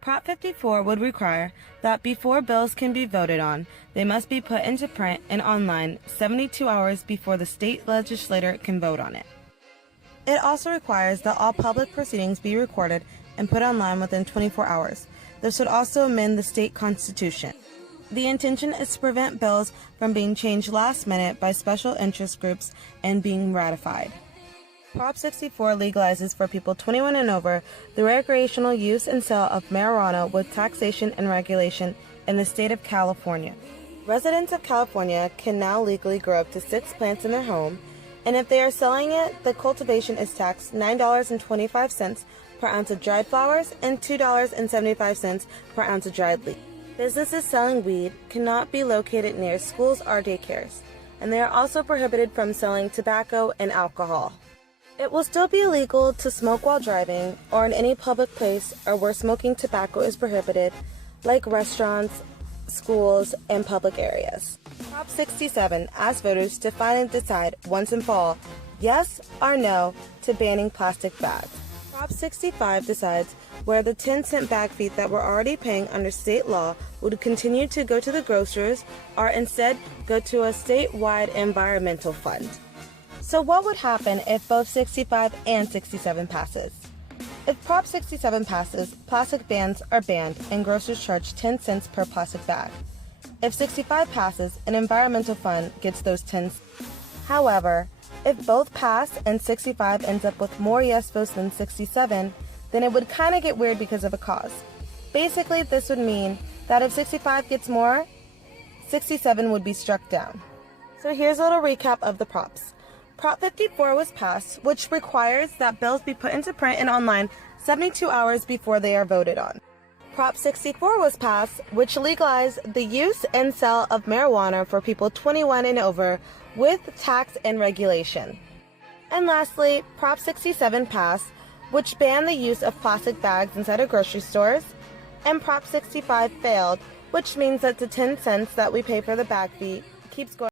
Prop 54 would require that before bills can be voted on, they must be put into print and online 72 hours before the state legislature can vote on it. It also requires that all public proceedings be recorded and put online within 24 hours. This would also amend the state constitution. The intention is to prevent bills from being changed last minute by special interest groups and being ratified. Prop 64 legalizes for people 21 and over the recreational use and sale of marijuana with taxation and regulation in the state of California. Residents of California can now legally grow up to 6 plants in their home, and if they are selling it, the cultivation is taxed $9.25 per ounce of dried flowers and $2.75 per ounce of dried leaf. Businesses selling weed cannot be located near schools or daycares, and they are also prohibited from selling tobacco and alcohol. It will still be illegal to smoke while driving or in any public place or where smoking tobacco is prohibited, like restaurants, schools, and public areas. Prop 67 asks voters to find and decide once and for all, yes or no to banning plastic bags. Prop 65 decides where the 10-cent bag fee that we're already paying under state law would continue to go to the grocers or instead go to a statewide environmental fund. So what would happen if both 65 and 67 passes? If Prop 67 passes, plastic bans are banned and grocers charge 10 cents per plastic bag. If 65 passes, an environmental fund gets those 10 cents. However, if both pass and 65 ends up with more yes votes than 67, then it would kind of get weird because of a cause. Basically, this would mean that if 65 gets more, 67 would be struck down. So here's a little recap of the props. Prop 54 was passed, which requires that bills be put into print and online 72 hours before they are voted on. Prop 64 was passed, which legalized the use and sale of marijuana for people 21 and over with tax and regulation. And lastly, Prop 67 passed, which banned the use of plastic bags inside of grocery stores, and Prop 65 failed, which means that the 10 cents that we pay for the bag fee keeps going.